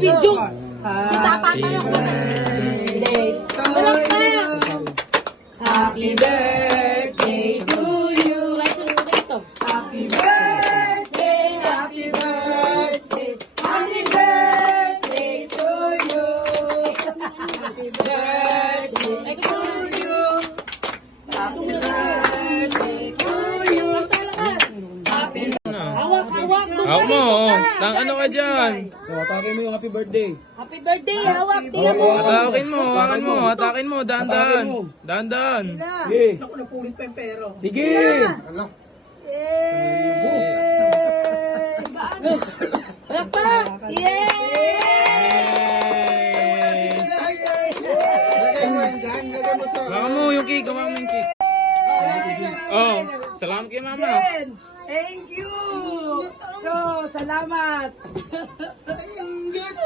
Video. Si Tapa manok. Manok na. Happy birthday to you. Happy birthday, happy birthday, happy birthday to you. Happy birthday to you. Happy birthday to you. Happy hawak Hawak mo, tang ano ka dyan? Atakin mo yung happy birthday. Happy birthday, hawak. Tingnan mo. Atakin mo, dahan-dahan. Dahan-dahan. Sige. Naku, napulit pa yung pero. Sige. Palak pa. Yay! Gawa mo yung cake, gawa mo yung cake. Oh, salamat kay mama. Thank you. So, salamat.